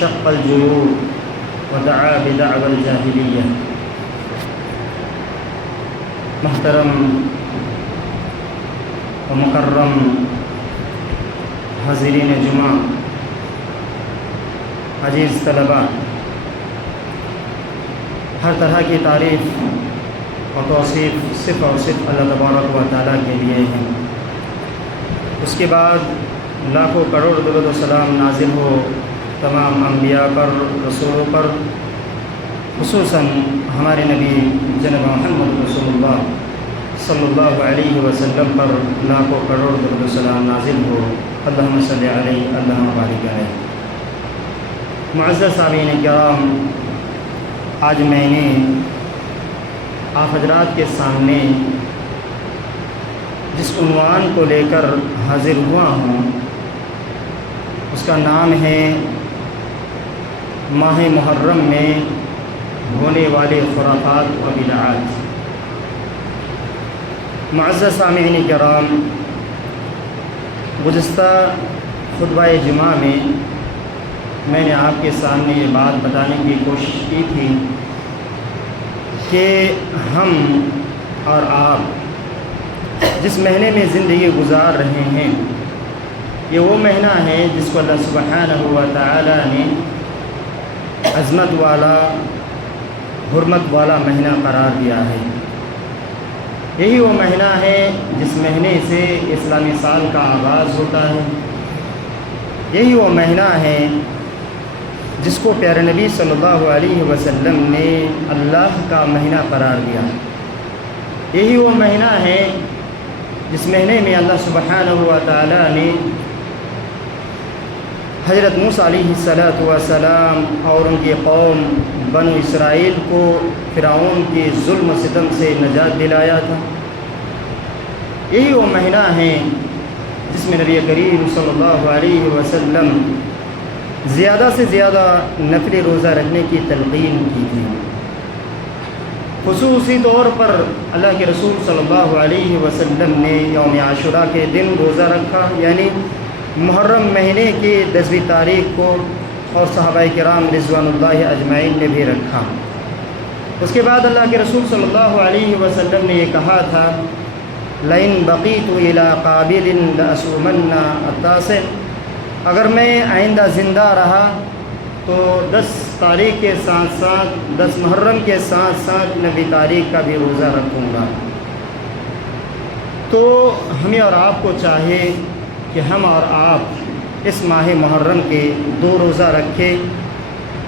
شق الجيوب ودعا بدعوى الجاهلية۔ محترم و مکرم حاضرین جمعہ، عزیز طلباء، ہر طرح کی تعریف اور توصیف صرف اور صرف اللہ تبارک و تعالیٰ کے لیے ہیں۔ اس کے بعد لاکھوں کروڑ درود و سلام نازل ہو تمام انبیاء پر، رسولوں پر، خصوصاً ہمارے نبی جناب محمد رسول اللہ صلی اللہ علیہ وسلم پر لاکھوں کروڑ درود و سلام نازل ہو۔ اللہم صلی علیہ، اللہم بارک علیہ۔ معزز سامعین کرام، آج میں نے آپ حضرات کے سامنے جس عنوان کو لے کر حاضر ہوا ہوں اس کا نام ہے ماہ محرم میں ہونے والے خرافات و بدعات۔ معزز سامعین کرام، گزشتہ خطبہ جمعہ میں نے آپ کے سامنے یہ بات بتانے کی کوشش کی تھی کہ ہم اور آپ جس مہینے میں زندگی گزار رہے ہیں یہ وہ مہینہ ہے جس کو اللہ سبحانہ و تعالی نے عظمت والا، حرمت والا مہینہ قرار دیا ہے۔ یہی وہ مہینہ ہے جس مہینے سے اسلامی سال کا آغاز ہوتا ہے۔ یہی وہ مہینہ ہے جس کو پیارے نبی صلی اللہ علیہ وسلم نے اللہ کا مہینہ قرار دیا۔ یہی وہ مہینہ ہے جس مہینے میں اللہ سبحانہ و تعالی نے حضرت موسیٰ علیہ السلام اور ان کی قوم بنو اسرائیل کو فرعون کے ظلم و ستم سے نجات دلایا تھا۔ یہی وہ مہینہ ہے جس میں نبی کریم صلی اللہ علیہ وسلم زیادہ سے زیادہ نفل روزہ رکھنے کی تلقین کی تھی۔ خصوصی طور پر اللہ کے رسول صلی اللہ علیہ وسلم نے یوم عاشوراء کے دن روزہ رکھا، یعنی محرم مہینے کی 10ویں تاریخ کو، اور صحابہ کرام رضوان اللہ اجمعین نے بھی رکھا۔ اس کے بعد اللہ کے رسول صلی اللہ علیہ وسلم نے یہ کہا تھا لئن بقیت الی قابل لأصومن التاسع، اگر میں آئندہ زندہ رہا تو 10 تاریخ کے ساتھ ساتھ 10 محرم کے ساتھ ساتھ 9 تاریخ کا بھی روزہ رکھوں گا۔ تو ہمیں اور آپ کو چاہیے کہ ہم اور آپ اس ماہ محرم کے 2 روزہ رکھیں،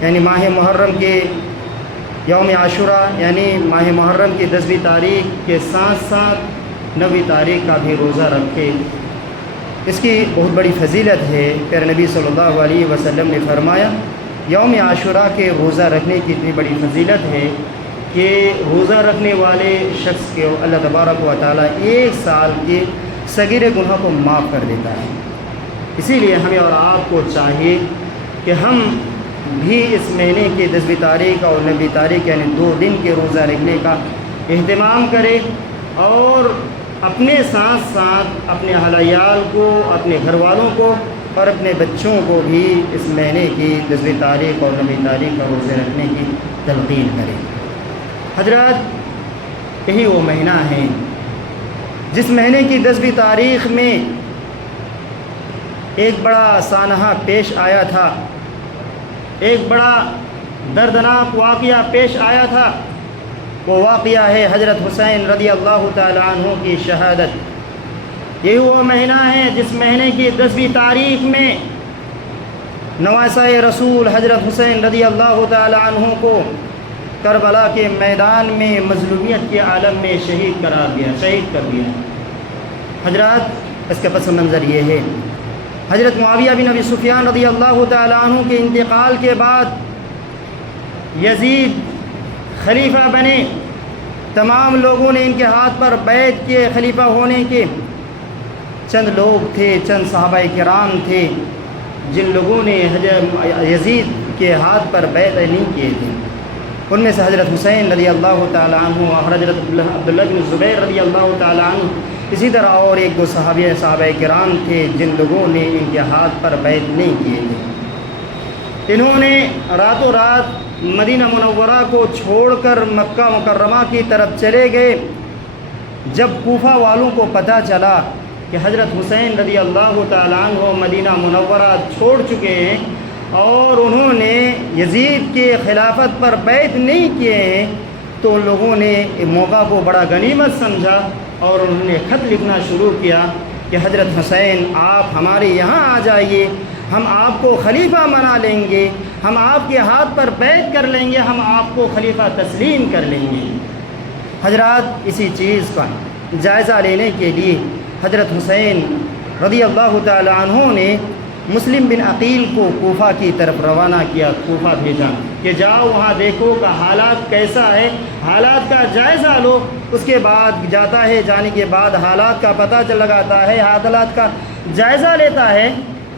یعنی ماہ محرم کے یوم عاشوراء یعنی ماہ محرم کی 10ویں تاریخ کے ساتھ ساتھ 9 تاریخ کا بھی روزہ رکھیں۔ اس کی بہت بڑی فضیلت ہے۔ پیارے نبی صلی اللہ علیہ وسلم نے فرمایا یوم عاشوراء کے روزہ رکھنے کی اتنی بڑی فضیلت ہے کہ روزہ رکھنے والے شخص کے اللہ تبارک و تعالیٰ 1 سال کے صغیر گناہ کو معاف کر دیتا ہے۔ اسی لیے ہمیں اور آپ کو چاہیے کہ ہم بھی اس مہینے کی 10ویں تاریخ اور 9 تاریخ یعنی 2 دن کے روزہ رکھنے کا اہتمام کریں، اور اپنے ساتھ ساتھ اپنے اہل عیال کو، اپنے گھر والوں کو اور اپنے بچوں کو بھی اس مہینے کی 10ویں تاریخ اور 9 تاریخ کا روزے رکھنے کی تلقین کریں۔ حضرات، یہی وہ مہینہ ہے جس مہینے کی 10ویں تاریخ میں ایک بڑا سانحہ پیش آیا تھا، ایک بڑا دردناک واقعہ پیش آیا تھا۔ وہ واقعہ ہے حضرت حسین رضی اللہ تعالی عنہ کی شہادت۔ یہی وہ مہینہ ہے جس مہینے کی 10ویں تاریخ میں نواسۂ رسول حضرت حسین رضی اللہ تعالی عنہ کو کربلا کے میدان میں مظلومیت کے عالم میں شہید کر دیا۔ حضرات، اس کا پس منظر یہ ہے، حضرت معاویہ بن ابی سفیان رضی اللہ تعالی عنہ کے انتقال کے بعد یزید خلیفہ بنے۔ تمام لوگوں نے ان کے ہاتھ پر بیعت کیے خلیفہ ہونے کے۔ چند لوگ تھے، چند صحابہ کرام تھے جن لوگوں نے یزید کے ہاتھ پر بیعت نہیں کیے تھے۔ ان میں سے حضرت حسین رضی اللہ تعالی عنہ اور حضرت عبداللہ بن زبیر رضی اللہ تعالی عنہ، اسی طرح اور 1-2 صحابہ کرام تھے جن لوگوں نے ان کے ہاتھ پر بیعت نہیں کیے تھے۔ انہوں نے راتوں رات مدینہ منورہ کو چھوڑ کر مکہ مکرمہ کی طرف چلے گئے۔ جب کوفہ والوں کو پتہ چلا کہ حضرت حسین رضی اللہ تعالیٰ عنہ مدینہ منورہ چھوڑ چکے ہیں اور انہوں نے یزید کے خلافت پر بیعت نہیں کیے ہیں، تو لوگوں نے موقع کو بڑا غنیمت سمجھا اور انہوں نے خط لکھنا شروع کیا کہ حضرت حسین آپ ہمارے یہاں آ جائیے، ہم آپ کو خلیفہ بنا لیں گے، ہم آپ کے ہاتھ پر بیعت کر لیں گے، ہم آپ کو خلیفہ تسلیم کر لیں گے۔ حضرات، اسی چیز کا جائزہ لینے کے لیے حضرت حسین رضی اللہ تعالیٰ عنہ نے مسلم بن عقیل کو کوفہ کی طرف روانہ کیا، کوفہ بھیجا کہ جاؤ وہاں دیکھو کہ حالات کیسا ہے، حالات کا جائزہ لو۔ اس کے بعد جاتا ہے، جانے کے بعد حالات کا پتہ لگاتا ہے، حالات کا جائزہ لیتا ہے،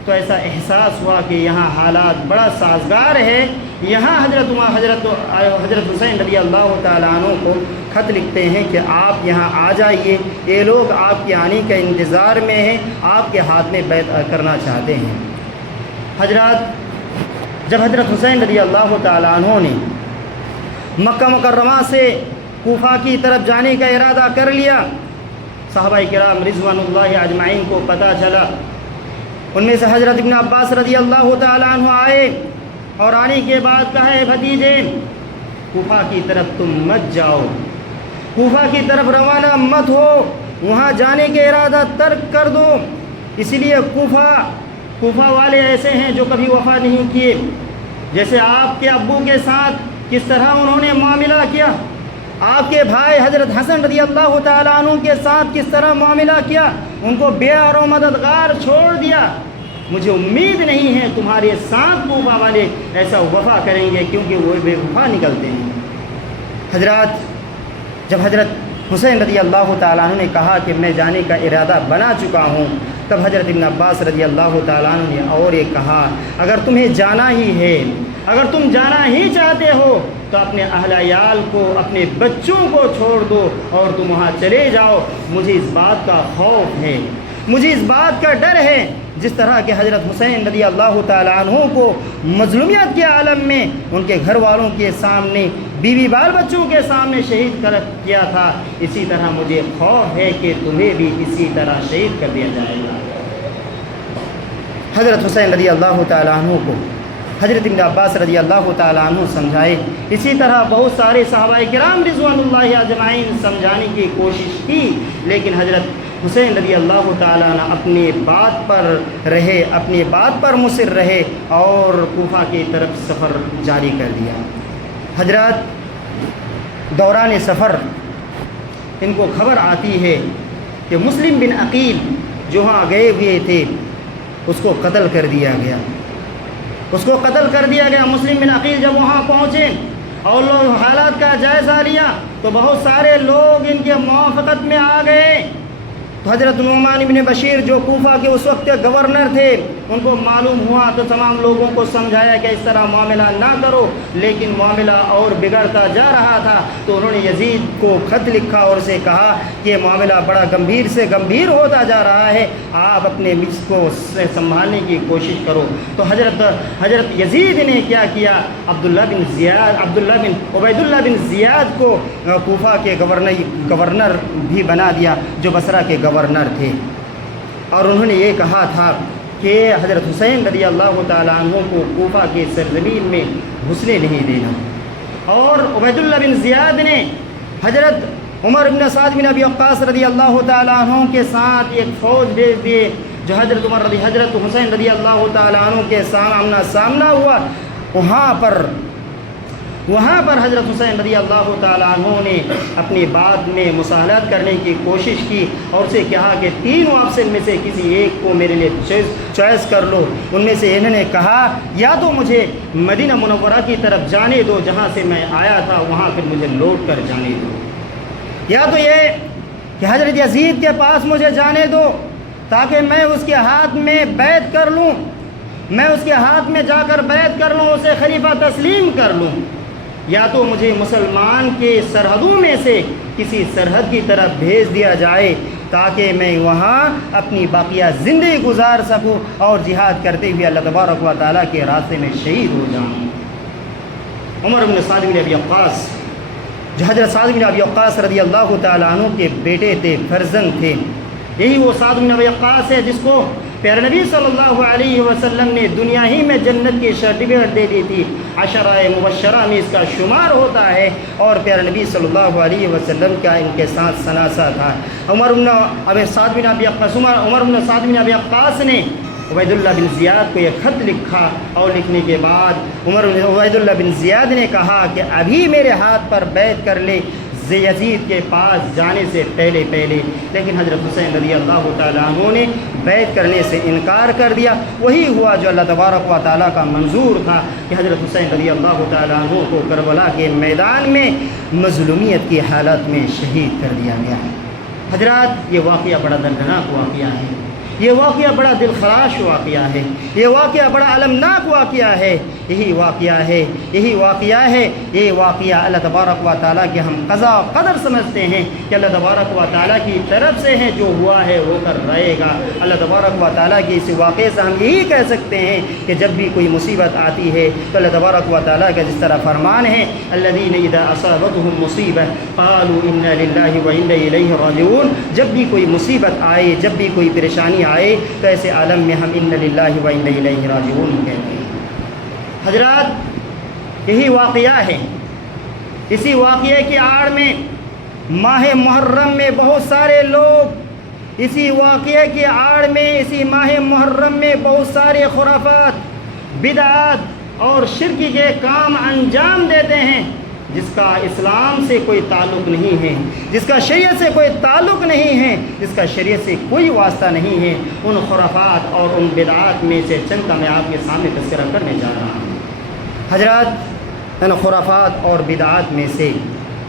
تو ایسا احساس ہوا کہ یہاں حالات بڑا سازگار ہے۔ یہاں حضرت حسین رضی اللہ تعالیٰ عنہ کو خط لکھتے ہیں کہ آپ یہاں آ جائیے، یہ لوگ آپ کے آنے کے انتظار میں ہیں، آپ کے ہاتھ میں بیعت کرنا چاہتے ہیں۔ حضرات، جب حضرت حسین رضی اللہ تعالیٰ عنہ نے مکہ مکرمہ سے کوفہ کی طرف جانے کا ارادہ کر لیا، صحابہ کرام رضوان اللہ اجمعین کو پتہ چلا۔ ان میں سے حضرت ابن عباس رضی اللہ تعالیٰ عنہ آئے اور آنے کے بعد کہا، اے بھتیجے، کوفہ کی طرف تم مت جاؤ، کوفہ کی طرف روانہ مت ہو، وہاں جانے کے ارادہ ترک کر دو۔ اس لیے کوفہ والے ایسے ہیں جو کبھی وفا نہیں کیے، جیسے آپ کے ابو کے ساتھ کس طرح انہوں نے معاملہ کیا، آپ کے بھائی حضرت حسن رضی اللہ تعالیٰ عنہ کے ساتھ کس طرح معاملہ کیا، ان کو بیار و مددگار چھوڑ دیا۔ مجھے امید نہیں ہے تمہارے ساتھ کوفہ والے ایسا وفا کریں گے، کیونکہ وہ بے وفا نکلتے ہیں۔ حضرات، جب حضرت حسین رضی اللہ تعالیٰ عنہ نے کہا کہ میں جانے کا ارادہ بنا چکا ہوں، تب حضرت ابن عباس رضی اللہ تعالیٰ عنہ نے اور یہ کہا، اگر تمہیں جانا ہی ہے، اگر تم جانا ہی چاہتے ہو تو اپنے اہل عیال کو، اپنے بچوں کو چھوڑ دو اور تم وہاں چلے جاؤ۔ مجھے اس بات کا خوف ہے، مجھے اس بات کا ڈر ہے، جس طرح کہ حضرت حسین رضی اللہ تعالیٰ عنہ کو مظلومیت کے عالم میں ان کے گھر والوں کے سامنے، بیوی بال بچوں کے سامنے شہید کر کیا تھا، اسی طرح مجھے خوف ہے کہ تمہیں بھی اسی طرح شہید کر دیا جائے گا۔ حضرت حسین رضی اللہ تعالیٰ عنہ کو حضرت ابن عباس رضی اللہ تعالیٰ عنہ سمجھائے، اسی طرح بہت سارے صحابہ کرام رضوان اللہ اجمعین سمجھانے کی کوشش کی، لیکن حضرت حسین رضی اللہ تعالیٰ عنہ اپنی بات پر رہے، اپنی بات پر مصر رہے اور کوفہ کی طرف سفر جاری کر دیا۔ حضرات، دوران سفر ان کو خبر آتی ہے کہ مسلم بن عقیل جو وہاں گئے ہوئے تھے اس کو قتل کر دیا گیا، اس کو قتل کر دیا گیا۔ مسلم بن عقیل جب وہاں پہنچے اور لوگ حالات کا جائزہ لیا تو بہت سارے لوگ ان کے موافقت میں آ گئے۔ تو حضرت نعمان بن بشیر جو کوفہ کے اس وقت کے گورنر تھے، ان کو معلوم ہوا تو تمام لوگوں کو سمجھایا کہ اس طرح معاملہ نہ کرو، لیکن معاملہ اور بگڑتا جا رہا تھا۔ تو انہوں نے یزید کو خط لکھا اور اسے کہا کہ یہ معاملہ بڑا گمبھیر سے گمبھیر ہوتا جا رہا ہے، آپ اپنے مجھ کو سنبھالنے کی کوشش کرو۔ تو حضرت یزید نے کیا کیا، عبید اللہ بن زیاد کو کوفہ کے گورنر بھی بنا دیا، جو بصرہ کے گورنر تھے، اور انہوں نے یہ کہا تھا کہ حضرت حسین رضی اللہ تعالیٰ عنہ کو کوفہ کے سرزمین میں گھسنے نہیں دینا۔ اور عبید اللہ بن زیاد نے حضرت عمر بن سعد بن ابی وقاص رضی اللہ تعالیٰ عنہ کے ساتھ ایک فوج بھیج دیے، جو حضرت حسین رضی اللہ تعالیٰ عنہ کے سامنا ہوا۔ وہاں پر حضرت حسین رضی اللہ تعالیٰ عنہ نے اپنی بات میں مصالحت کرنے کی کوشش کی اور اسے کہا کہ تینوں آپشن میں سے کسی ایک کو میرے لیے چوائس کر لو۔ ان میں سے انہوں نے کہا، یا تو مجھے مدینہ منورہ کی طرف جانے دو جہاں سے میں آیا تھا، وہاں پھر مجھے لوٹ کر جانے دو، یا تو یہ کہ حضرت یزید کے پاس مجھے جانے دو تاکہ میں اس کے ہاتھ میں بیعت کر لوں، میں اس کے ہاتھ میں جا کر بیعت کر لوں، اسے خلیفہ تسلیم کر لوں، یا تو مجھے مسلمان کے سرحدوں میں سے کسی سرحد کی طرف بھیج دیا جائے تاکہ میں وہاں اپنی باقیہ زندگی گزار سکوں اور جہاد کرتے ہوئے اللہ تبارک و تعالیٰ کے راستے میں شہید ہو جاؤں۔ عمر بن سعد بن ابی وقاص، جو حضرت سعد بن ابی وقاص رضی اللہ تعالیٰ عنہ کے بیٹے تھے، فرزند تھے، یہی وہ سعد بن ابی وقاص ہے جس کو پیارے نبی صلی اللہ علیہ وسلم نے دنیا ہی میں جنت کی سرٹیفکیٹ دے دی تھی، عشرہ مبشرہ میں اس کا شمار ہوتا ہے، اور پیارے نبی صلی اللہ علیہ وسلم کا ان کے ساتھ ثناء تھا۔ عمر بن سعد بن ابی وقاص نے عبید اللہ بن زیاد کو یہ خط لکھا، اور لکھنے کے بعد عبید اللہ بن زیاد نے کہا کہ ابھی میرے ہاتھ پر بیعت کر لے یزید کے پاس جانے سے پہلے، لیکن حضرت حسین رضی اللہ تعالیٰ عنہ نے بیعت کرنے سے انکار کر دیا۔ وہی ہوا جو اللہ تبارک و تعالیٰ کا منظور تھا کہ حضرت حسین رضی اللہ تعالیٰ عنہ کو کربلا کے میدان میں مظلومیت کی حالت میں شہید کر دیا گیا ہے۔ حضرات، یہ واقعہ بڑا دردناک واقعہ ہے، یہ واقعہ بڑا دلخراش واقعہ ہے، یہ واقعہ بڑا المناک واقعہ ہے، یہی واقعہ ہے یہ واقعہ اللہ تبارک و تعالیٰ کے ہم قضا و قدر سمجھتے ہیں کہ اللہ تبارک و تعالیٰ کی طرف سے ہے، جو ہوا ہے وہ کر رہے گا۔ اللہ تبارک و تعالیٰ کی اس واقعے سے ہم یہی کہہ سکتے ہیں کہ جب بھی کوئی مصیبت آتی ہے تو اللہ تبارک و تعالیٰ کا جس طرح فرمان ہے، الذین اذا اصابتهم مصیبہ قالوا انا للہ وانا الیہ راجعون، جب بھی کوئی مصیبت آئے، جب بھی کوئی پریشانی آئے تو ایسے عالم میں ہم انا للہ وانا الیہ راجعون کہتے ہیں۔ حضرات، یہی واقعہ ہے، اسی واقعے کی آڑ میں ماہ محرم میں بہت سارے لوگ، اسی واقعے کی آڑ میں، اسی ماہ محرم میں بہت سارے خرافات، بدعات اور شرک کے کام انجام دیتے ہیں، جس کا اسلام سے کوئی تعلق نہیں ہے، جس کا شریعت سے کوئی تعلق نہیں ہے، جس کا شریعت سے کوئی واسطہ نہیں ہے۔ ان خرافات اور ان بدعات میں سے چند کا میں آپ کے سامنے تذکرہ کرنے جا رہا ہوں۔ حضرات، ان خرافات اور بدعات میں سے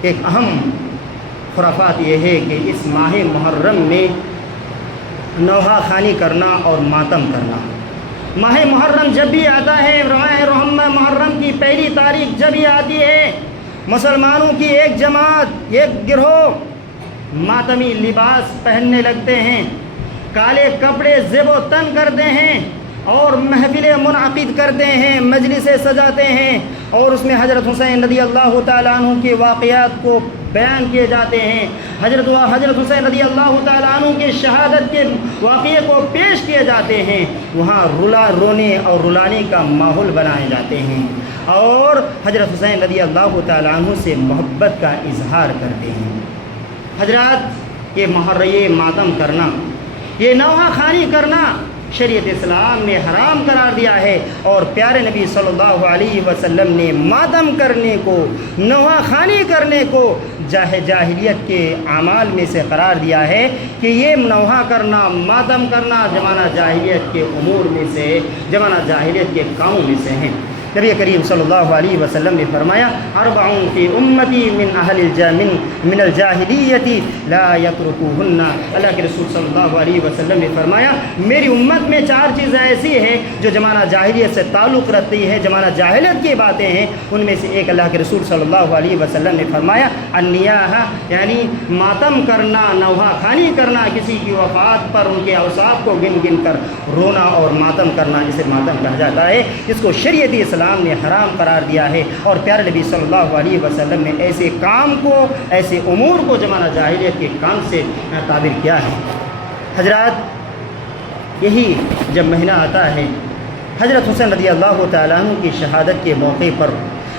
ایک اہم خرافات یہ ہے کہ اس ماہ محرم میں نوحہ خوانی کرنا اور ماتم کرنا۔ ماہ محرم جب بھی آتا ہے، ماہ محرم کی پہلی تاریخ جب ہی آتی ہے، مسلمانوں کی ایک جماعت، ایک گروہ ماتمی لباس پہننے لگتے ہیں، کالے کپڑے زیب و تن کرتے ہیں اور محفلیں منعقد کرتے ہیں، مجلسیں سجاتے ہیں، اور اس میں حضرت حسین رضی اللہ تعالیٰ عنہ کے واقعات کو بیان کیے جاتے ہیں، حضرت حسین رضی اللہ تعالیٰ عنہ کے شہادت کے واقعے کو پیش کیے جاتے ہیں، وہاں رونے اور رلانے کا ماحول بنائے جاتے ہیں، اور حضرت حسین رضی اللہ تعالیٰ عنہ سے محبت کا اظہار کرتے ہیں۔ حضرات، یہ ماتم کرنا، یہ نوحہ خوانی کرنا شریعت اسلام نے حرام قرار دیا ہے، اور پیارے نبی صلی اللہ علیہ وسلم نے ماتم کرنے کو، نوحہ خوانی کرنے کو جاہلیت کے اعمال میں سے قرار دیا ہے کہ یہ نوحہ کرنا، ماتم کرنا زمانہ جاہلیت کے امور میں سے، زمانہ جاہلیت کے کاموں میں سے ہیں۔ نبی کریم صلی اللہ علیہ وسلم نے فرمایا، اربعون فی امتی من الجاہلیتی لا یترکوہن۔ اللہ کے رسول صلی اللہ علیہ وسلم نے فرمایا، میری امت میں 4 چیزیں ایسی ہیں جو زمانہ جاہلیت سے تعلق رکھتی ہے، زمانہ جاہلیت کی باتیں ہیں، ان میں سے ایک اللہ کے رسول صلی اللہ علیہ وسلم نے فرمایا النیاحہ، یعنی ماتم کرنا، نوحہ خوانی کرنا، کسی کی وفات پر ان کے اوصاف کو گن گن کر رونا اور ماتم کرنا، اسے ماتم کہا جاتا ہے، اس کو شریعت اسلام نے حرام قرار دیا ہے، اور پیارے نبی صلی اللہ علیہ وسلم نے ایسے کام کو، ایسے امور کو زمانہ جاہلیت کے کام سے تعبیر کیا ہے۔ حضرات، یہی جب مہینہ آتا ہے، حضرت حسین رضی اللہ تعالیٰ عنہ کی شہادت کے موقع پر،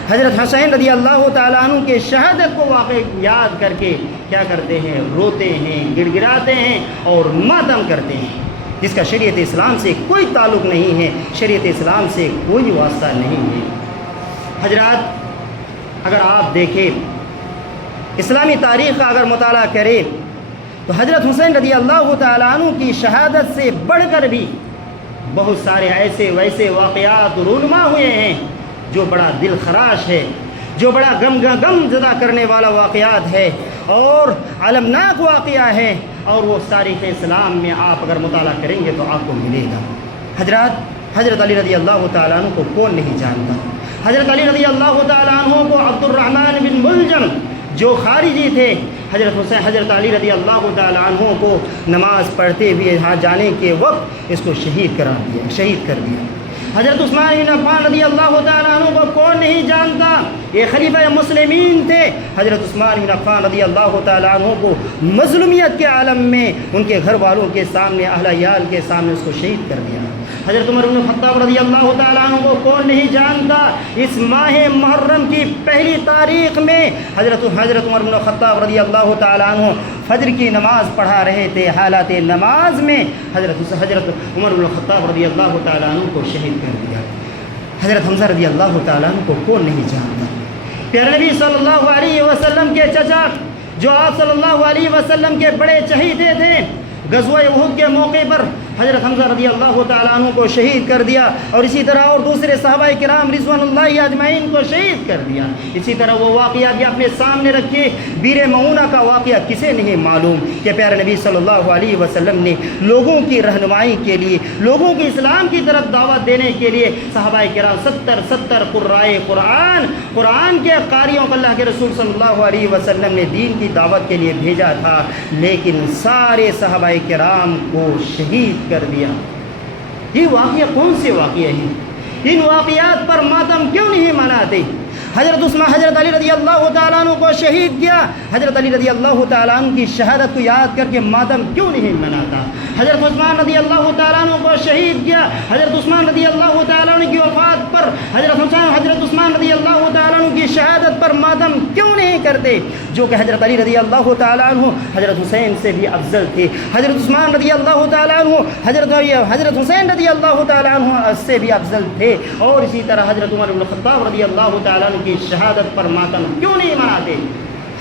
حضرت حسین رضی اللہ تعالیٰ عنہ کے شہادت کو واقع یاد کر کے کیا کرتے ہیں؟ روتے ہیں، گڑ گڑاتے ہیں اور ماتم کرتے ہیں، جس کا شریعت اسلام سے کوئی تعلق نہیں ہے، شریعت اسلام سے کوئی واسطہ نہیں ہے۔ حضرات، اگر آپ دیکھیں، اسلامی تاریخ کا اگر مطالعہ کریں تو حضرت حسین رضی اللہ تعالیٰ عنہ کی شہادت سے بڑھ کر بھی بہت سارے ایسے ویسے واقعات رونما ہوئے ہیں جو بڑا دل خراش ہے، جو بڑا غم زدہ کرنے والا واقعات ہے اور المناک واقعہ ہے، اور وہ تاریخ اسلام میں آپ اگر مطالعہ کریں گے تو آپ کو ملے گا۔ حضرت علی رضی اللہ تعالیٰ عنہ کو کون نہیں جانتا؟ حضرت علی رضی اللہ تعالیٰ عنہ کو عبد الرحمن بن ملجم، جو خارجی تھے حضرت حسین حضرت علی رضی اللہ تعالیٰ عنہ کو نماز پڑھتے ہوئے یہاں جانے کے وقت اس کو شہید کر دیا۔ حضرت عثمان بن عفان رضی اللہ تعالیٰ عنہ کو کون نہیں جانتا، یہ خلیفہ مسلمین تھے۔ حضرت عثمان بن عفان رضی اللہ تعالیٰ عنہ کو مظلومیت کے عالم میں ان کے گھر والوں کے سامنے، اہل عیال کے سامنے اس کو شہید کر دیا۔ حضرت عمر بن الخطاب رضی اللہ تعالیٰ عنہ کو کون نہیں جانتا، اس ماہ محرم کی پہلی تاریخ میں حضرت عمر بن الخطاب رضی اللہ تعالیٰ عنہ فجر کی نماز پڑھا رہے تھے، حالات نماز میں حضرت عمر بن الخطاب رضی اللہ تعالیٰ عنہ کو شہید کر دیا۔ حضرت حمزہ رضی اللہ تعالیٰ عنہ کو کون نہیں جانتا، پیارے نبی صلی اللہ علیہ وسلم کے چچا جو آپ صلی اللہ علیہ وسلم کے بڑے چہیتے تھے، غزوہ احد کے موقع پر حضرت حمزہ رضی اللہ تعالیٰ عنہ کو شہید کر دیا، اور اسی طرح اور دوسرے صحابہ کرام رضوان اللہ اجمعین کو شہید کر دیا۔ اسی طرح وہ واقعہ بھی اپنے سامنے رکھے، بیر معونہ کا واقعہ کسے نہیں معلوم کہ پیارے نبی صلی اللہ علیہ وسلم نے لوگوں کی رہنمائی کے لیے، لوگوں کی اسلام کی طرف دعوت دینے کے لیے صحابہ کرام 70 قرائے قرآن کے قاریوں کو اللہ کے رسول صلی اللہ علیہ وسلم نے دین کی دعوت کے لیے بھیجا تھا، لیکن سارے صحابہ کرام کو شہید کر دیا۔ یہ واقعہ کون سے واقعہ ہیں؟ ان واقعات پر ماتم کیوں نہیں مناتے؟ حضرت علی رضی اللہ تعالیٰ عنہ کو شہید کیا، حضرت علی رضی اللہ تعالیٰ عنہ کی شہادت کو یاد کر کے ماتم کیوں نہیں مناتا؟ حضرت عثمان رضی اللہ تعالیٰ عنہ کو شہید کیا، حضرت عثمان رضی اللہ تعالیٰ عنہ کی وفات پر حضرت عثمان رضی اللہ تعالیٰ عنہ کی شہادت پر ماتم کیوں نہیں کرتے؟ جو کہ حضرت علی رضی اللہ تعالیٰ عنہ حضرت حسین سے بھی افضل تھے، حضرت عثمان رضی اللہ تعالیٰ عنہ حضرت حسین رضی اللہ تعالیٰ عنہ سے بھی افضل تھے، اور اسی طرح حضرت عمر بن الخطاب رضی اللہ تعالیٰ عنہ کی شہادت پر ماتم کیوں نہیں مناتے؟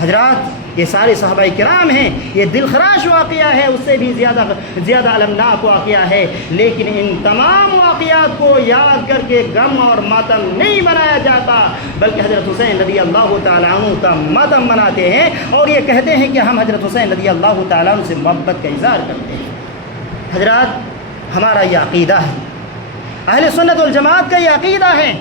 حضرات، یہ سارے صحابہ کرام ہیں، یہ دل خراش واقعہ ہے، اس سے بھی زیادہ المناک واقعہ ہے، لیکن ان تمام واقعات کو یاد کر کے غم اور ماتم نہیں منایا جاتا، بلکہ حضرت حسین رضی اللہ تعالیٰ عنہ کا ماتم مناتے ہیں، اور یہ کہتے ہیں کہ ہم حضرت حسین رضی اللہ تعالیٰ عنہ سے محبت کا اظہار کرتے ہیں۔ حضرات، ہمارا یہ عقیدہ ہے، اہل سنت والجماعت کا یہ عقیدہ ہے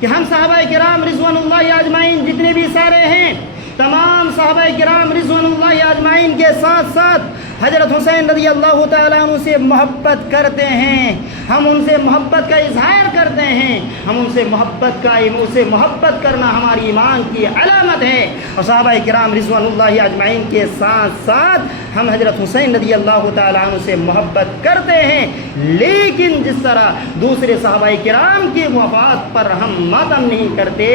کہ ہم صحابہ کرام رضوان اللہ اجمعین جتنے بھی سارے ہیں، تمام صحابہ کرام رضوان اللہ اجمعین کے ساتھ ساتھ حضرت حسین رضی اللہ تعالیٰ عنہ سے محبت کرتے ہیں، ہم ان سے محبت کا اظہار کرتے ہیں، ہم ان سے محبت کرنا ہماری ایمان کی علامت ہے، اور صحابہ کرام رضوان اللہ اجمعین کے ساتھ ساتھ ہم حضرت حسین رضی اللہ تعالیٰ عنہ سے محبت کرتے ہیں، لیکن جس طرح دوسرے صحابہ کرام کی وفات پر ہم ماتم نہیں کرتے،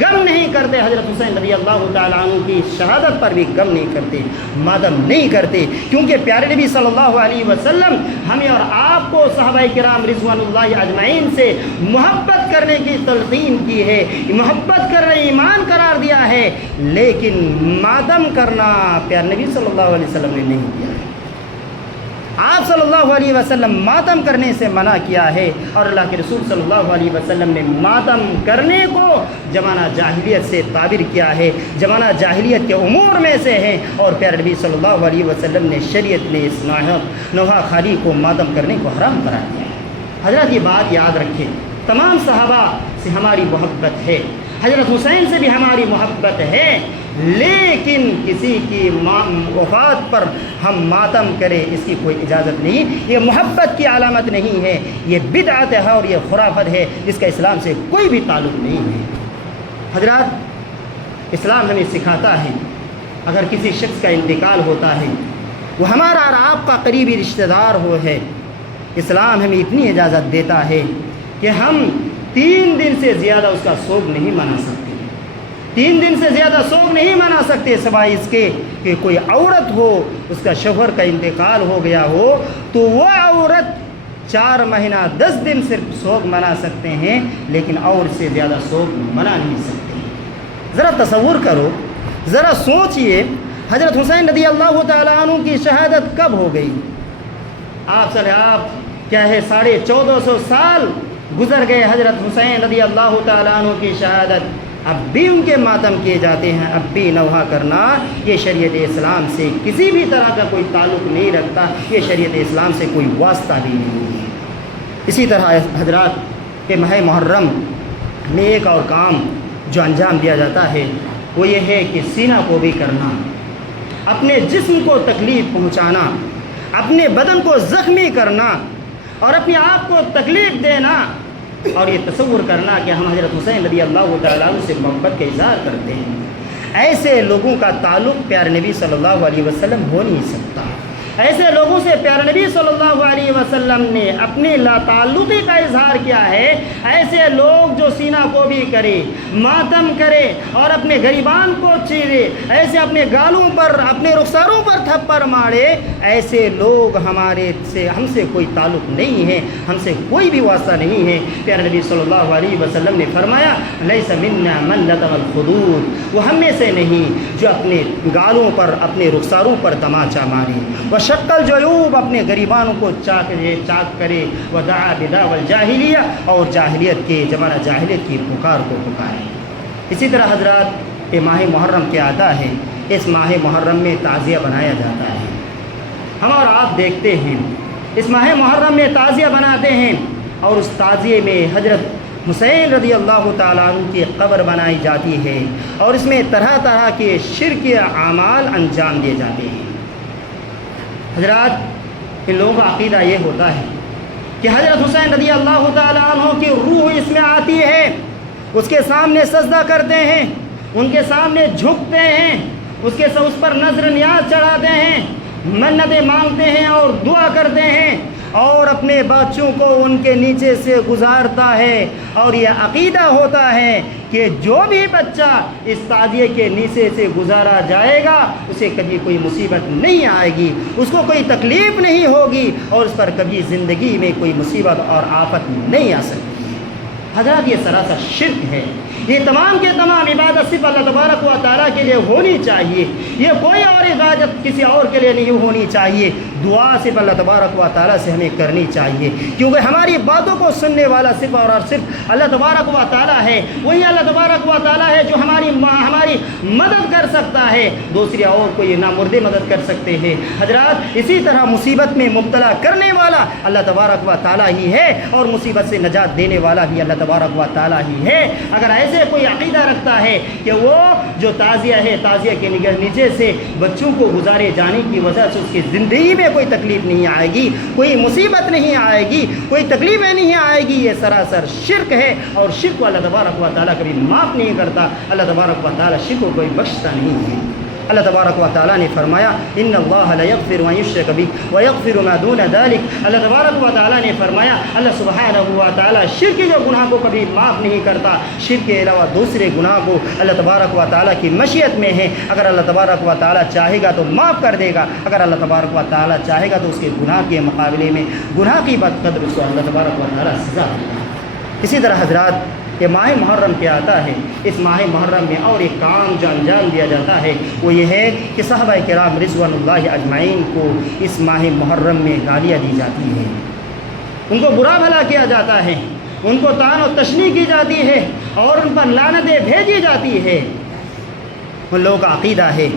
غم نہیں کرتے، حضرت حسین رضی اللہ تعالیٰ عنہ کی شہادت پر بھی غم نہیں کرتے، ماتم نہیں کرتے، کیونکہ پیارے نبی صلی اللہ علیہ وسلم ہمیں اور آپ کو صحابہ کرام رضوان اللہ اجمعین سے محبت کرنے کی تلقین کی ہے، محبت کرنا ایمان قرار دیا ہے، لیکن ماتم کرنا پیارے نبی صلی اللہ علیہ وسلم نے نہیں کیا ہے۔ آپ صلی اللہ علیہ وسلم ماتم کرنے سے منع کیا ہے، اور اللہ کے رسول صلی اللہ علیہ وسلم نے ماتم کرنے کو زمانہ جاہلیت سے تعبیر کیا ہے، زمانہ جاہلیت کے امور میں سے ہے، اور پیارے نبی صلی اللہ علیہ وسلم نے شریعت نے اس نوحہ خالی کو ماتم کرنے کو حرام قرار دیا ہے۔ حضرت، یہ بات یاد رکھیں، تمام صحابہ سے ہماری محبت ہے، حضرت حسین سے بھی ہماری محبت ہے، لیکن کسی کی وفات پر ہم ماتم کریں اس کی کوئی اجازت نہیں، یہ محبت کی علامت نہیں ہے، یہ بدعت ہے اور یہ خرافت ہے، جس کا اسلام سے کوئی بھی تعلق نہیں ہے۔ حضرات، اسلام ہمیں سکھاتا ہے اگر کسی شخص کا انتقال ہوتا ہے، وہ ہمارا اور آپ کا قریبی رشتہ دار ہے، اسلام ہمیں اتنی اجازت دیتا ہے کہ ہم 3 دن سے زیادہ اس کا سوگ نہیں منا سکتے، 3 دن سے زیادہ سوگ نہیں منا سکتے، سوائے اس کے کہ کوئی عورت ہو، اس کا شوہر کا انتقال ہو گیا ہو، تو وہ عورت 4 مہینہ 10 دن صرف سوگ منا سکتے ہیں، لیکن اور سے زیادہ سوگ منا نہیں سکتے۔ ذرا تصور کرو، ذرا سوچئے، حضرت حسین رضی اللہ تعالیٰ عنہ کی شہادت کب ہو گئی؟ آپ کیا ہے 1450 سال گزر گئے حضرت حسین رضی اللہ تعالیٰ عنہ کی شہادت، اب بھی ان کے ماتم کیے جاتے ہیں، اب بھی نوحہ کرنا یہ شریعت اسلام سے کسی بھی طرح کا کوئی تعلق نہیں رکھتا، یہ شریعت اسلام سے کوئی واسطہ بھی نہیں ہے۔ اسی طرح حضرات کے ماہ محرم میں ایک اور کام جو انجام دیا جاتا ہے، وہ یہ ہے کہ سینہ کو بھی کرنا، اپنے جسم کو تکلیف پہنچانا، اپنے بدن کو زخمی کرنا اور اپنے آپ کو تکلیف دینا، اور یہ تصور کرنا کہ ہم حضرت حسین رضی اللہ تعالیٰ عنہ سے محبت کا اظہار کرتے ہیں۔ ایسے لوگوں کا تعلق پیارے نبی صلی اللہ علیہ وسلم ہو نہیں سکتا۔ ایسے لوگوں سے پیارے نبی صلی اللہ علیہ وسلم نے اپنی لا تعلقی کا اظہار کیا ہے۔ ایسے لوگ جو سینہ کو بھی کرے، ماتم کرے اور اپنے غریبان کو چیرے، ایسے اپنے گالوں پر، اپنے رخساروں پر تھپڑ مارے، ایسے لوگ ہم سے کوئی تعلق نہیں ہے، ہم سے کوئی بھی واسطہ نہیں ہے۔ پیارے نبی صلی اللہ علیہ وسلم نے فرمایا لیس منا من لطم الخدود، وہ ہم میں سے نہیں جو اپنے گالوں پر، اپنے رخساروں پر تماچا مارے، شکل جیوب، اپنے غریبانوں کو چاک کرے، ودعا بدعوى الجاہلیہ، اور جاہلیت کے زمانہ جاہلیت کی پکار کو پکارے۔ اسی طرح حضرات یہ ماہ محرم کیا آتا ہے، اس ماہ محرم میں تعزیہ بنایا جاتا ہے۔ ہم اور آپ دیکھتے ہیں اس ماہ محرم میں تعزیہ بناتے ہیں، اور اس تعزیے میں حضرت حسین رضی اللہ تعالیٰ عنہ کی قبر بنائی جاتی ہے، اور اس میں طرح طرح کے شرک اعمال انجام دیے جاتے ہیں۔ حضرات ان لوگوں کا عقیدہ یہ ہوتا ہے کہ حضرت حسین رضی اللہ تعالیٰ عنہ کی روح اس میں آتی ہے، اس کے سامنے سجدہ کرتے ہیں، ان کے سامنے جھکتے ہیں، اس پر نظر نیاز چڑھاتے ہیں، منتیں مانگتے ہیں اور دعا کرتے ہیں، اور اپنے بچوں کو ان کے نیچے سے گزارتا ہے۔ اور یہ عقیدہ ہوتا ہے کہ جو بھی بچہ اس تعزیے کے نیچے سے گزارا جائے گا اسے کبھی کوئی مصیبت نہیں آئے گی، اس کو کوئی تکلیف نہیں ہوگی، اور اس پر کبھی زندگی میں کوئی مصیبت اور آفت نہیں آ سکتی۔ حضرات یہ سراسر شرک ہے۔ یہ تمام کے تمام عبادت صرف اللہ تبارک و تعالیٰ کے لیے ہونی چاہیے، یہ کوئی اور عبادت کسی اور کے لیے نہیں ہونی چاہیے۔ دعا صرف اللہ تبارک و تعالیٰ سے ہمیں کرنی چاہیے، کیونکہ ہماری باتوں کو سننے والا صرف اور صرف اللہ تبارک و تعالیٰ ہے۔ وہی اللہ تبارک و تعالیٰ ہے جو ہماری مدد کر سکتا ہے، دوسری اور کوئی نہ مردے مدد کر سکتے ہیں۔ حضرات اسی طرح مصیبت میں مبتلا کرنے والا اللہ تبارک و تعالیٰ ہی ہے، اور مصیبت سے نجات دینے والا بھی اللہ تبارک و تعالیٰ ہی ہے۔ اگر ایسے کوئی عقیدہ رکھتا ہے کہ وہ جو تعزیہ ہے، تعزیہ کے نیچے سے بچوں کو گزارے جانے کی وجہ سے اس کی زندگی میں کوئی تکلیف نہیں آئے گی، کوئی مصیبت نہیں آئے گی، کوئی تکلیفیں نہیں آئے گی، یہ سراسر شرک ہے، اور شرک کو اللہ تبارک و تعالیٰ کبھی معاف نہیں کرتا۔ اللہ تبارک و تعالیٰ شرک کو کوئی بخشتا نہیں ہے۔ اللہ تبارک و تعالیٰ نے فرمایا ان اللہ لا یغفر ان یشرک بہ ویغفر ما دون ذلک۔ اللہ تبارک و تعالیٰ نے فرمایا اللہ سبحانہ و تعالیٰ شرک کے جو گناہ کو کبھی معاف نہیں کرتا، شرک کے علاوہ دوسرے گناہ کو اللہ تبارک و تعالیٰ کی مشیت میں ہے۔ اگر اللہ تبارک و تعالیٰ چاہے گا تو معاف کر دے گا، اگر اللہ تبارک و تعالیٰ چاہے گا تو اس کے گناہ کے مقابلے میں گناہ کی بدقدر اس کو اللہ تبارک و تعالیٰ سزا دے گا۔ اسی طرح حضرات یہ ماہ محرم کیا آتا ہے، اس ماہ محرم میں اور ایک کام جو انجام دیا جاتا ہے وہ یہ ہے کہ صحابہ کرام رضوان اللہ اجمعین کو اس ماہ محرم میں گالیاں دی جاتی ہیں، ان کو برا بھلا کیا جاتا ہے، ان کو طعن و تشنیع کی جاتی ہے، اور ان پر لعنتیں بھیجی جاتی ہے۔ ان لوگوں کا عقیدہ ہے،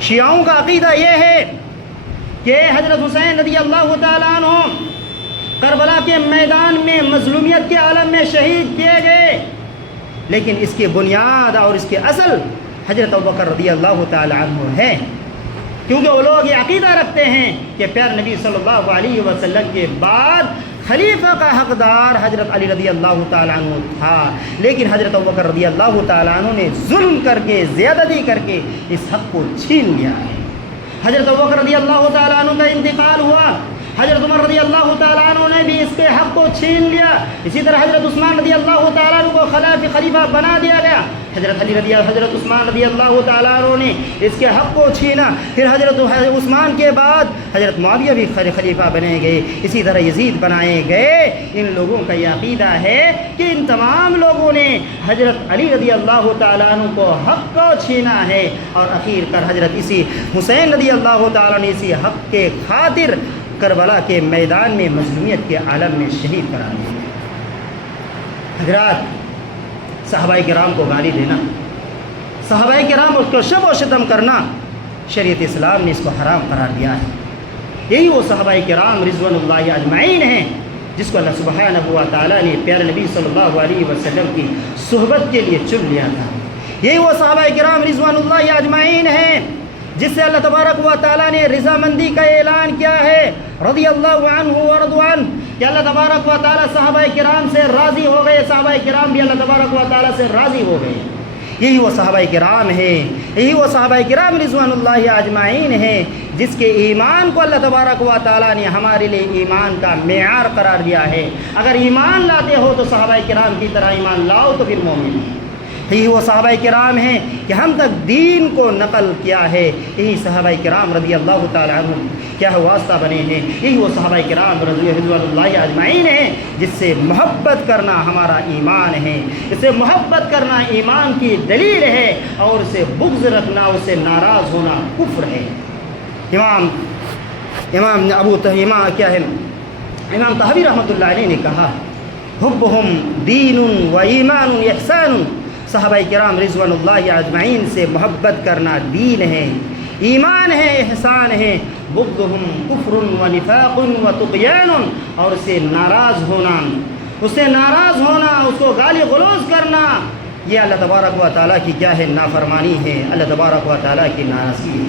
شیعوں کا عقیدہ یہ ہے کہ حضرت حسین رضی اللہ تعالیٰ عنہ کربلا کے میدان میں مظلومیت کے عالم میں شہید کیے گئے، لیکن اس کی بنیاد اور اس کے اصل حضرت ابوبکر رضی اللہ تعالیٰ عنہ ہے، کیونکہ وہ لوگ یہ عقیدہ رکھتے ہیں کہ پیارے نبی صلی اللہ علیہ وسلم کے بعد خلیفہ کا حقدار حضرت علی رضی اللہ تعالیٰ عنہ تھا، لیکن حضرت ابوبکر رضی اللہ تعالیٰ عنہ نے ظلم کر کے، زیادتی کر کے اس حق کو چھین لیا ہے۔ حضرت ابوبکر رضی اللہ تعالیٰ عنہ کا انتقال ہوا، حضرت عمر رضی اللہ تعالیٰ عنہ نے بھی اس کے حق کو چھین لیا، اسی طرح حضرت عثمان رضی اللہ تعالیٰ عنہ کو خلیفہ بنا دیا گیا، حضرت عثمان رضی اللہ تعالیٰ عنہ نے اس کے حق کو چھینا، پھر حضرت عثمان کے بعد حضرت معاویہ بھی خلیفہ بنے گئے، اسی طرح یزید بنائے گئے۔ ان لوگوں کا یہ عقیدہ ہے کہ ان تمام لوگوں نے حضرت علی رضی اللہ تعالیٰ عنہ کو حق کو چھینا ہے، اور اخیر کر حضرت اسی حسین رضی اللہ تعالیٰ نے اسی حق کے خاطر کربلا کے میدان میں مظلومیت کے عالم میں شہید قرار دیا۔ حضرات صحابہ کرام کو گالی دینا، صحابہ کرام اس کو شب و شتم کرنا، شریعت اسلام نے اس کو حرام قرار دیا ہے۔ یہی وہ صحابہ کرام رضوان اللہ اجمعین ہیں جس کو اللہ سبحانہ و تعالیٰ نے پیارے نبی صلی اللہ علیہ وسلم کی صحبت کے لیے چن لیا تھا۔ یہی وہ صحابہ کرام رضوان اللہ اجمعین ہیں جس سے اللہ تبارک و تعالیٰ نے رضامندی کا اعلان کیا ہے، رضی اللہ عنہ ورضوا عنہ، کہ اللہ تبارک و تعالیٰ صحابہ کرام سے راضی ہو گئے، صحابہ کرام بھی اللہ تبارک و تعالیٰ سے راضی ہو گئے۔ یہی وہ صحابہ کرام ہیں، یہی وہ صحابہ کرام رضوان اللہ اجمعین ہیں جس کے ایمان کو اللہ تبارک و تعالیٰ نے ہمارے لیے ایمان کا معیار قرار دیا ہے۔ اگر ایمان لاتے ہو تو صحابہ کرام کی طرح ایمان لاؤ تو پھر مومن ہو۔ یہی وہ صحابہ کرام ہیں کہ ہم تک دین کو نقل کیا ہے، یہی صحابہ کرام رضی اللہ تعالیٰ عنہ کیا ہے واسطہ بنے ہیں۔ یہی وہ صحابہ کرام رضوان اللہ اجمعین ہیں جس سے محبت کرنا ہمارا ایمان ہے، اس سے محبت کرنا ایمان کی دلیل ہے، اور اسے بغض رکھنا، اسے ناراض ہونا کفر ہے۔ امام طحاوی رحمۃ اللہ علیہ نے کہا، حبہم دین و ایمان و احسان، صحابہ کرام رضوان اللہ اجمعین سے محبت کرنا دین ہے، ایمان ہے، احسان ہے۔ بغضہم کفر و نفاق و طغیان، اور اس سے ناراض ہونا، اس کو گالی غلوظ کرنا، یہ اللہ تبارک و تعالیٰ کی کیا ہے؟ نافرمانی ہے، اللہ تبارک و تعالیٰ کی ناراضگی ہے۔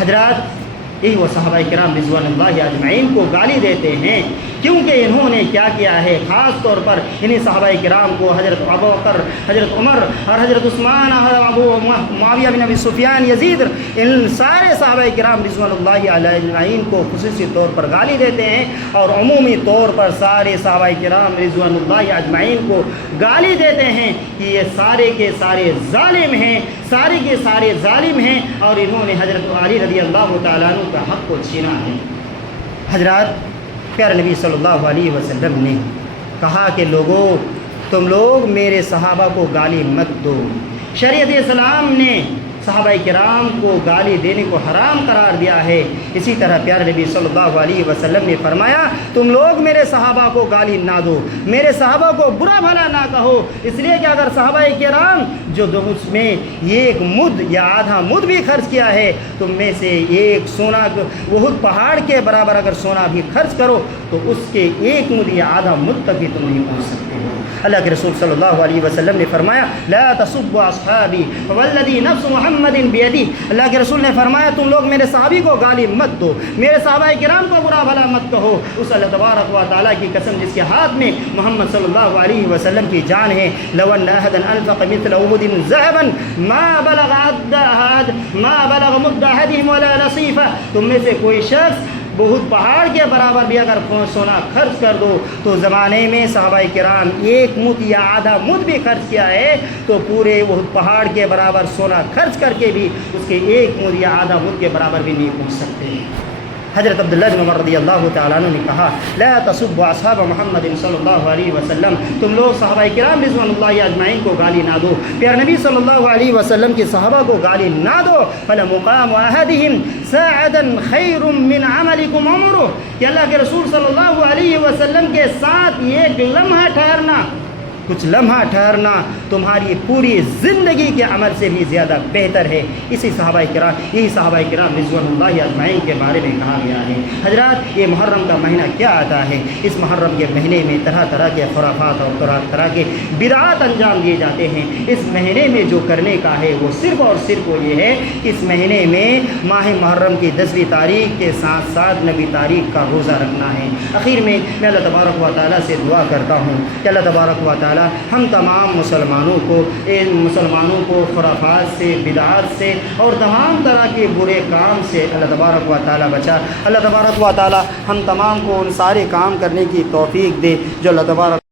حضرات، یہی وہ صحابہ کرام رضوان اللہ اجمعین کو گالی دیتے ہیں کیونکہ انہوں نے کیا کیا ہے؟ خاص طور پر انہیں صحابہ کرام کو حضرت ابوبکر، حضرت عمر اور حضرت عثمان، ابو معاویہ بن ابی سفیان، یزید، ان سارے صحابہ کرام رضوان اللہ اجمعین کو خصوصی طور پر گالی دیتے ہیں، اور عمومی طور پر سارے صحابہ کرام رضوان اللہ اجمعین کو گالی دیتے ہیں کہ یہ سارے کے سارے ظالم ہیں، سارے کے سارے ظالم ہیں، اور انہوں نے حضرت علی رضی اللہ تعالیٰ عنہ کا حق کو چھینا ہے۔ حضرات، پیارے نبی صلی اللہ علیہ وسلم نے کہا کہ لوگوں، تم لوگ میرے صحابہ کو گالی مت دو۔ شریعت اسلام نے صحابہ کرام کو گالی دینے کو حرام قرار دیا ہے۔ اسی طرح پیارے نبی صلی اللہ علیہ وسلم نے فرمایا، تم لوگ میرے صحابہ کو گالی نہ دو، میرے صحابہ کو برا بھلا نہ کہو، اس لیے کہ اگر صحابہ کرام جو اس میں ایک مد یا آدھا مد بھی خرچ کیا ہے، تم میں سے ایک سونا احد پہاڑ کے برابر اگر سونا بھی خرچ کرو تو اس کے ایک مد یا آدھا مد تک بھی تم نہیں پہنچ سکتے ہو۔ اللہ کے رسول صلی اللہ علیہ وسلم نے فرمایا، لا تسبوا اصحابی والذی نفس محمد بیدی، اللہ کے رسول نے فرمایا تم لوگ میرے صحابی کو گالی مت دو، میرے صحابہ کرام کو برا بھلا مت کہو، اس اللہ تبارک و تعالیٰ کی قسم جس کے ہاتھ میں محمد صلی اللہ علیہ وسلم کی جان ہے، لو ان احدا انفق مثل احد ذهبا ما بلغ مد احدهم ولا نصیفہ، تم میں سے کوئی شخص بہت پہاڑ کے برابر بھی اگر سونا خرچ کر دو، تو زمانے میں صحابہ کرام ایک مد یا آدھا مد بھی خرچ کیا ہے تو پورے وہ پہاڑ کے برابر سونا خرچ کر کے بھی اس کے ایک مد یا آدھا مد کے برابر بھی نہیں پہنچ سکتے۔ حضرت عبداللہ بن عمر رضی اللہ تعالیٰ عنہ نے کہا، لا تسبوا اصحاب محمد صلی اللہ علیہ وسلم، تم لوگ صحابہ کرام رضوان اللہ اجمعین کو گالی نہ دو، پیارے نبی صلی اللہ علیہ وسلم کے صحابہ کو گالی نہ دو، فلمقام احدہم ساعدا خیر من عملکم عمرہ، کہ اللہ کے رسول صلی اللہ علیہ وسلم کے ساتھ ایک لمحہ ٹھہرنا، کچھ لمحہ ٹھہرنا تمہاری پوری زندگی کے عمل سے بھی زیادہ بہتر ہے۔ یہی صحابہ کرام رضوان اللہ اجمعین کے بارے میں کہا گیا ہے۔ حضرات، یہ محرم کا مہینہ کیا آتا ہے؟ اس محرم کے مہینے میں طرح طرح کے خرافات اور طرح طرح کے بدعات انجام دیے جاتے ہیں۔ اس مہینے میں جو کرنے کا ہے وہ صرف اور صرف وہ یہ ہے کہ اس مہینے میں ماہ محرم کی 10ویں تاریخ کے ساتھ ساتھ 9ویں تاریخ کا روزہ رکھنا ہے۔ اخیر میں اللہ تبارک و تعالیٰ سے دعا کرتا ہوں کہ اللہ تبارک و تعالیٰ ہم تمام مسلمانوں کو خرافات سے، بدعات سے اور تمام طرح کے برے کام سے اللہ تبارک و تعالیٰ بچا۔ اللہ تبارک و تعالیٰ ہم تمام کو ان سارے کام کرنے کی توفیق دے جو اللہ تبارک